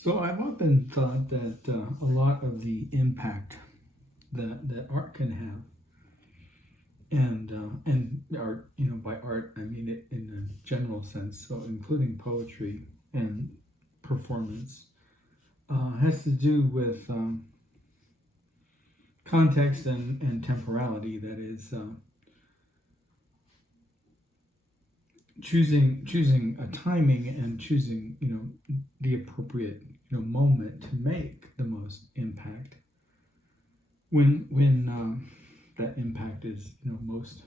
So I've often thought that a lot of the impact that art can have, and art, by art I mean it in a general sense, so including poetry and performance, has to do with context and temporality. That is, choosing a timing and choosing the appropriate moment to make the most impact when that impact is most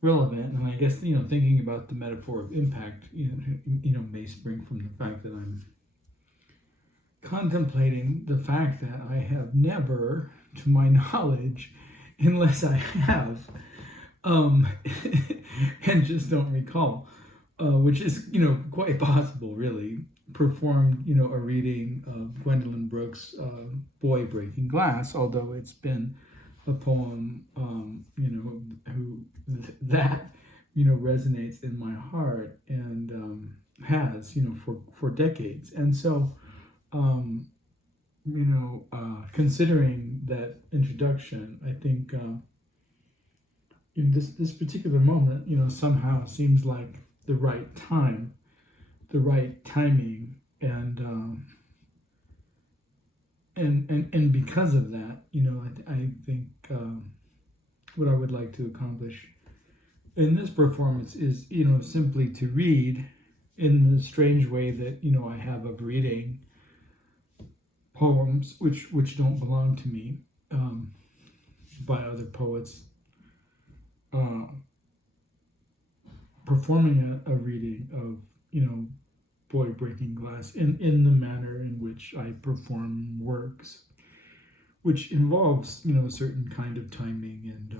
relevant. And I guess thinking about the metaphor of impact may spring from the fact that I'm contemplating the fact that I have never, to my knowledge, unless I have, and just don't recall, which is quite possible, really, performed a reading of Gwendolyn Brooks' "Boy Breaking Glass," although it's been a poem that resonates in my heart and has for decades. And so considering that introduction, I think in this particular moment somehow seems like the right time, the right timing, and because of that, I think what I would like to accomplish in this performance is simply to read in the strange way that I have of reading poems which don't belong to me, by other poets, performing a reading of Boy Breaking Glass in the manner in which I perform works, which involves a certain kind of timing and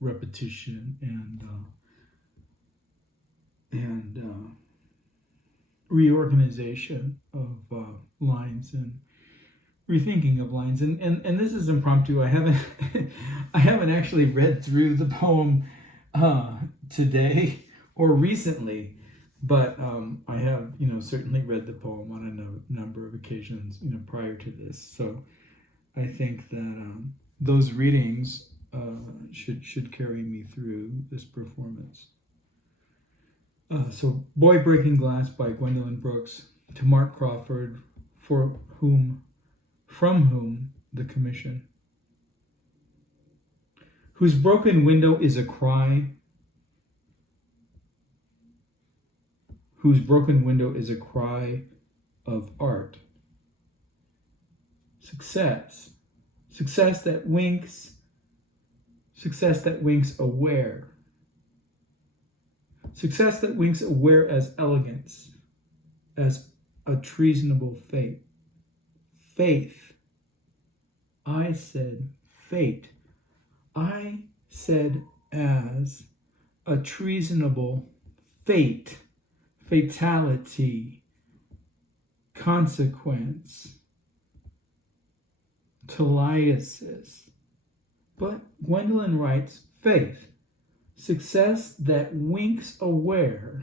repetition and reorganization of lines and rethinking of lines. And this is impromptu. I haven't actually read through the poem today or recently, but I have certainly read the poem on a number of occasions prior to this. So I think that those readings should carry me through this performance. So Boy Breaking Glass by Gwendolyn Brooks, to Mark Crawford, from whom the commission. Whose broken window is a cry, whose broken window is a cry of art. Success that winks aware. Success that winks aware as elegance, as a treasonable fate. Faith. I said fate. I said as a treasonable fate, fatality, consequence, teleiosis. But Gwendolyn writes faith. Success that winks aware,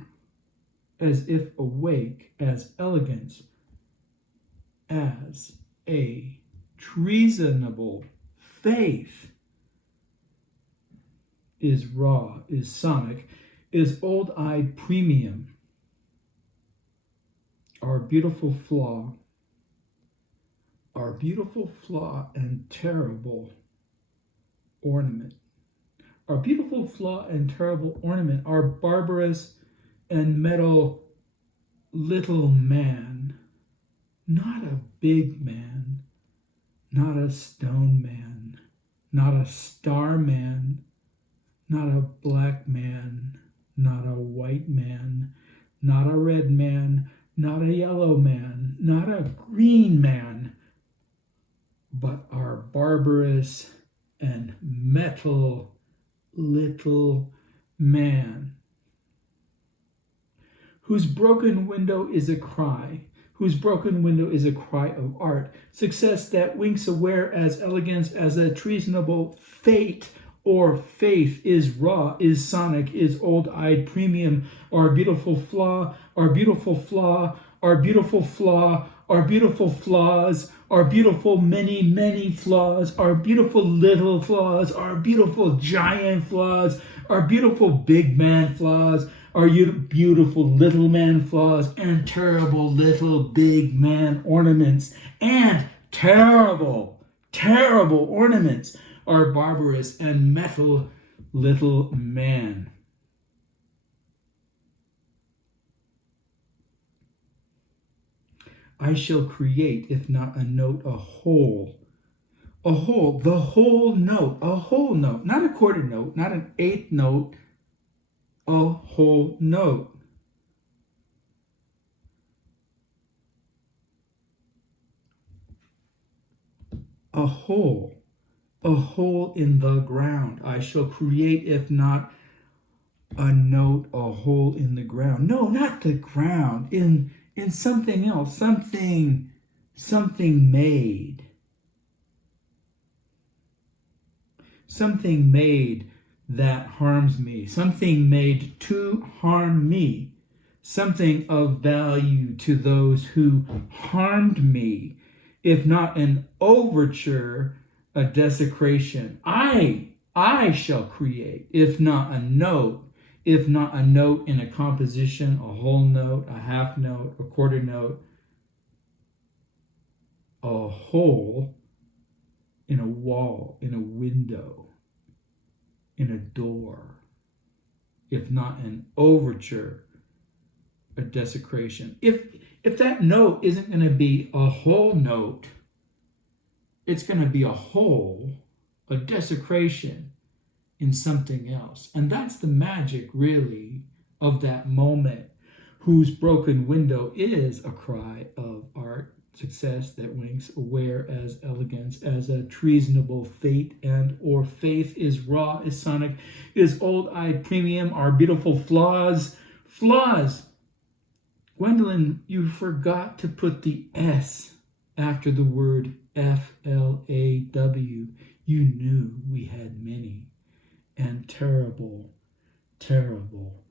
as if awake, as elegance, as a treasonable faith, is raw, is sonic, is old-eyed premium. Our beautiful flaw and terrible ornament. Our beautiful flaw and terrible ornament, our barbarous and metal little man, not a big man, not a stone man, not a star man, not a black man, not a white man, not a red man, not a yellow man, not a green man, but our barbarous and metal little man, whose broken window is a cry, whose broken window is a cry of art, success that winks aware as elegance, as a treasonable fate, or faith is raw, is sonic, is old-eyed premium, our beautiful flaw, our beautiful flaw, our beautiful flaw, our beautiful flaws, our beautiful many, many flaws, our beautiful little flaws, our beautiful giant flaws, our beautiful big man flaws, our beautiful little man flaws, and terrible little big man ornaments, and terrible, terrible ornaments, our barbarous and metal little man. I shall create, if not a note, a whole, the whole note, not a quarter note, not an eighth note, a whole note. A hole in the ground. I shall create, if not a note, a hole in the ground. No, not the ground, in something else, something made. Something made that harms me, something made to harm me, something of value to those who harmed me, if not an overture, a desecration. I shall create, if not a note in a composition, a whole note, a half note, a quarter note, a hole in a wall, in a window, in a door, if not an overture, a desecration. If that note isn't going to be a whole note, it's going to be a hole, a desecration in something else. And that's the magic, really, of that moment, whose broken window is a cry of art, success that winks, aware as elegance, as a treasonable fate, and or faith is raw, is sonic, is old-eyed premium, our beautiful flaws. Gwendolyn, you forgot to put the S after the word F-L-A-W. You knew we had many and terrible, terrible,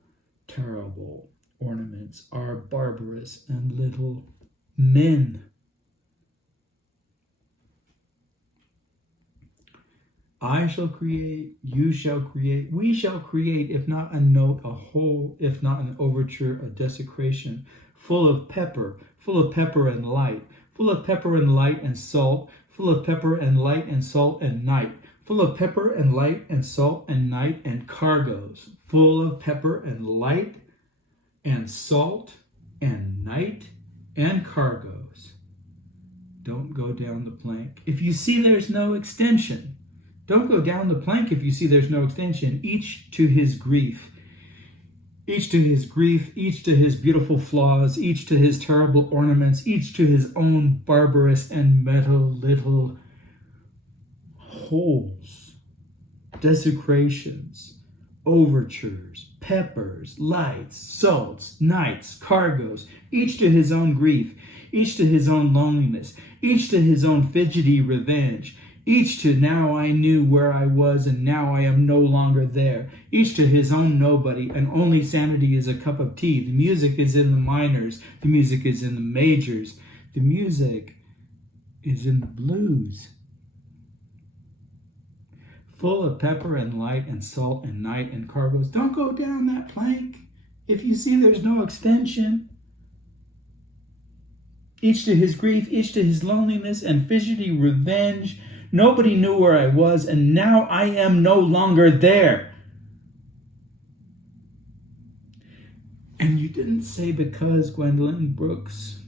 terrible ornaments, our barbarous and little men. I shall create, you shall create, we shall create, if not a note, a whole, if not an overture, a desecration, full of pepper and light, full of pepper and light and salt, full of pepper and light and salt and night, full of pepper and light and salt and night and cargoes, full of pepper and light and salt and night and cargoes. Don't go down the plank if you see there's no extension. Don't go down the plank if you see there's no extension. Each to his grief. Each to his grief, each to his beautiful flaws, each to his terrible ornaments, each to his own barbarous and metal little holes, desecrations, overtures, peppers, lights, salts, nights, cargoes, each to his own grief, each to his own loneliness, each to his own fidgety revenge, each to now I knew where I was and now I am no longer there, each to his own nobody, and only sanity is a cup of tea. The music is in the minors, the music is in the majors, the music is in the blues. Full of pepper and light and salt and night and cargoes. Don't go down that plank if you see there's no extension. Each to his grief, each to his loneliness and fidgety revenge. Nobody knew where I was, and now I am no longer there. And you didn't say because, Gwendolyn Brooks.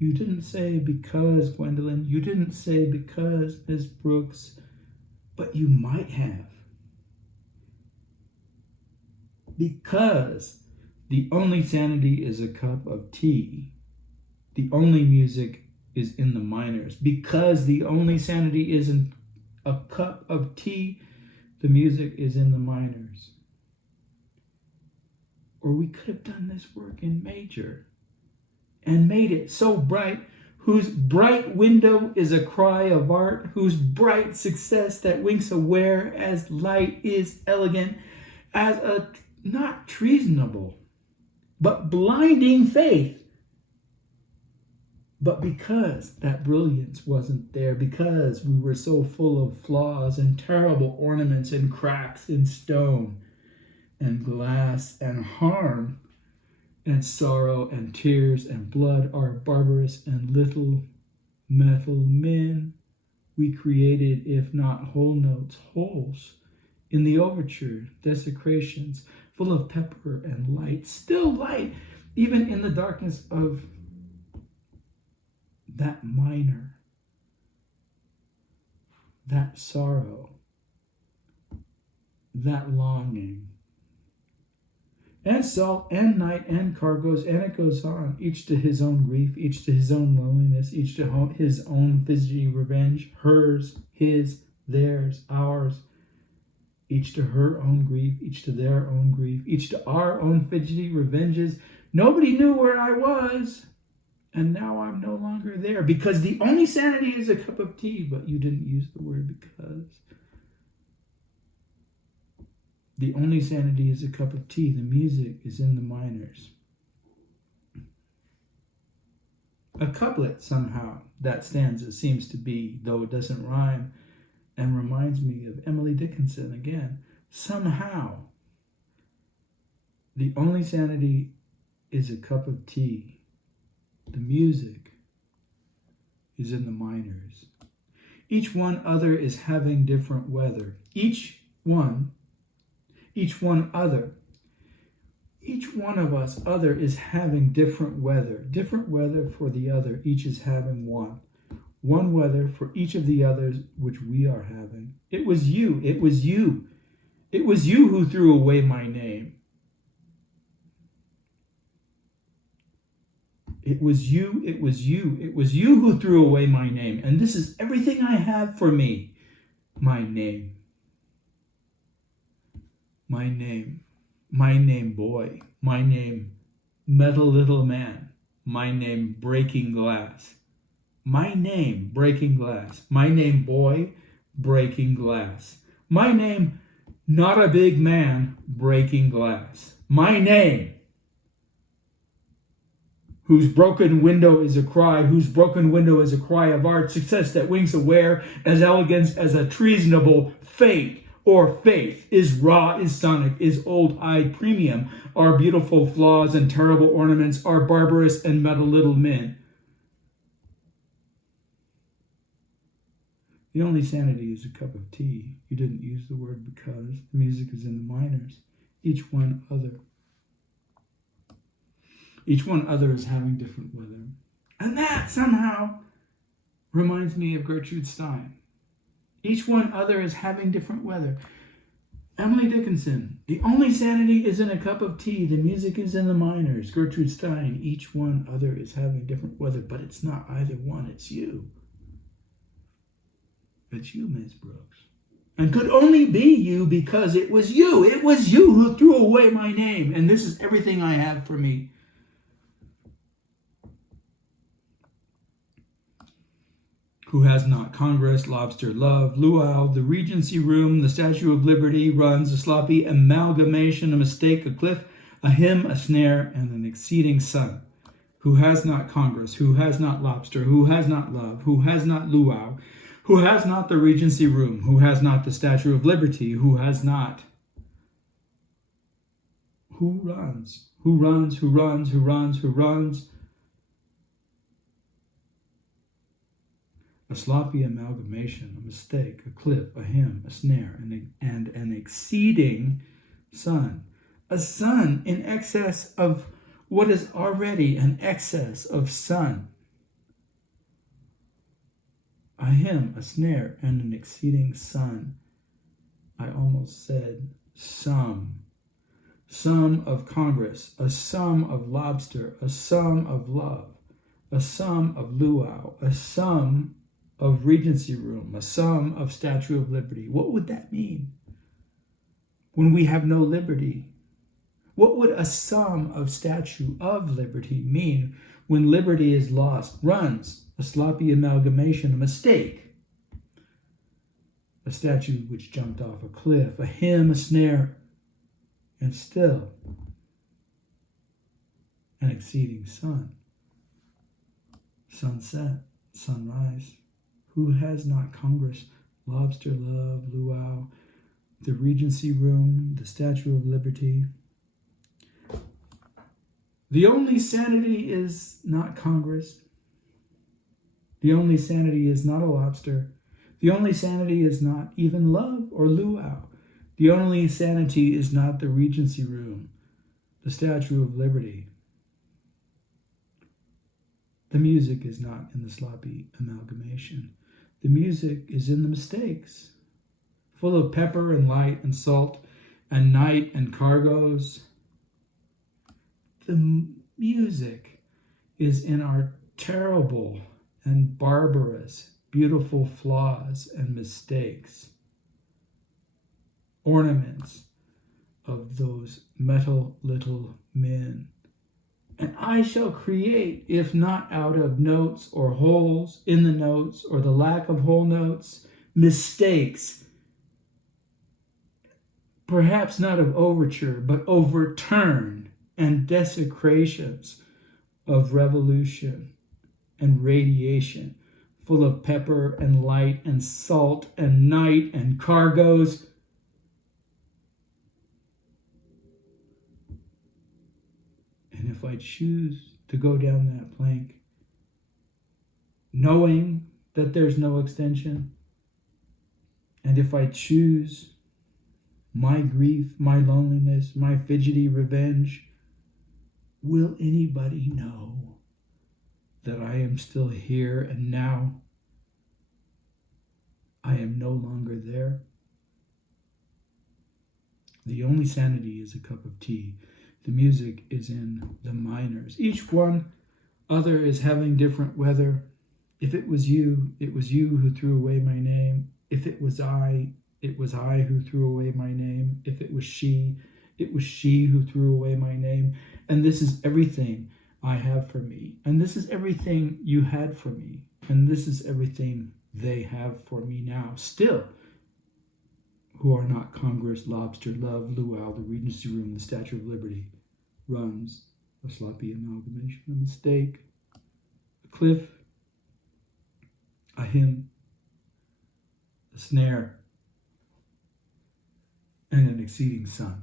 You didn't say because, Gwendolyn. You didn't say because, Miss Brooks. But you might have. Because the only sanity is a cup of tea. The only music is in the minors. Because the only sanity isn't a cup of tea, the music is in the minors. Or we could have done this work in major and made it so bright. whose bright window is a cry of art, whose bright success that winks aware as light is elegant, as a not treasonable, but blinding faith. But because that brilliance wasn't there, because we were so full of flaws and terrible ornaments and cracks in stone and glass and harm and sorrow and tears and blood are barbarous and little metal men, we created, if not whole notes, holes in the overture, desecrations, full of pepper and light, still light, even in the darkness of that minor, that sorrow, that longing, and salt and night and cargoes, and it goes on, each to his own grief, each to his own loneliness, each to his own fidgety revenge, hers, his, theirs, ours, each to her own grief, each to their own grief, each to our own fidgety revenges. Nobody knew where I was, and now I'm no longer there, because the only sanity is a cup of tea, but you didn't use the word because. The only sanity is a cup of tea. The music is in the minors. A couplet, somehow, that stanza seems to be, though it doesn't rhyme, and reminds me of Emily Dickinson again. Somehow, the only sanity is a cup of tea. The music is in the minors. Each one other is having different weather. Each one of us other is having different weather for the other. Each is having one weather for each of the others, which we are having. It was you who threw away my name. It was you who threw away my name. And this is everything I have for me. My name, boy, my name, metal little man, my name, breaking glass, my name, breaking glass, my name, boy, breaking glass, my name, not a big man, breaking glass, my name, whose broken window is a cry of art, success that winks aware, as elegance as a treasonable fate, or faith, is raw, is sonic, is old-eyed premium, our beautiful flaws and terrible ornaments, are barbarous and metal little men. The only sanity is a cup of tea. You didn't use the word because. The music is in the minors. Each one other is having different weather. And that somehow reminds me of Gertrude Stein. Each one other is having different weather. Emily Dickinson. The only sanity is in a cup of tea. The music is in the minors. Gertrude Stein. Each one other is having different weather, but it's not either one. It's you. It's you, Ms. Brooks. And could only be you because it was you. It was you who threw away my name. And this is everything I have for me. Who has not Congress, lobster love, luau, the Regency room, the Statue of Liberty, runs, a sloppy amalgamation, a mistake, a cliff, a hymn, a snare, and an exceeding sun. Who has not Congress, who has not lobster, who has not love, who has not luau, who has not the Regency room, who has not the Statue of Liberty, who has not. Who runs? Who runs? Who runs? Who runs? Who runs? A sloppy amalgamation, a mistake, a clip, a hymn, a snare, and an exceeding sun. A sun in excess of what is already an excess of sun. A hymn, a snare, and an exceeding sun. I almost said some. Some of Congress, a sum of lobster, a sum of love, a sum of luau, a sum of Regency room, a sum of Statue of Liberty. What would that mean when we have no liberty? What would a sum of Statue of Liberty mean when liberty is lost? Runs, a sloppy amalgamation, a mistake, a statue which jumped off a cliff, a hymn, a snare, and still an exceeding sun. Sunset, sunrise, who has not Congress, lobster love, luau, the Regency Room, the Statue of Liberty? The only sanity is not Congress. The only sanity is not a lobster. The only sanity is not even love or luau. The only sanity is not the Regency Room, the Statue of Liberty. The music is not in the sloppy amalgamation. The music is in the mistakes, full of pepper and light and salt and night and cargoes. The music is in our terrible and barbarous, beautiful flaws and mistakes, ornaments of those metal little men. And I shall create, if not out of notes or holes in the notes or the lack of whole notes, mistakes, perhaps not of overture, but overturn and desecrations of revolution and radiation, full of pepper and light and salt and night and cargoes. And if I choose to go down that plank, knowing that there's no extension, and if I choose my grief, my loneliness, my fidgety revenge, will anybody know that I am still here and now I am no longer there? The only sanity is a cup of tea. The music is in the minors. Each one other is having different weather. If it was you who threw away my name. If it was I who threw away my name. If it was she who threw away my name. And this is everything I have for me. And this is everything you had for me. And this is everything they have for me now. Still, who are not Congress, lobster, love, luau, the Regency Room, the Statue of Liberty, runs a sloppy amalgamation, a mistake, a cliff, a hymn, a snare, and an exceeding sun.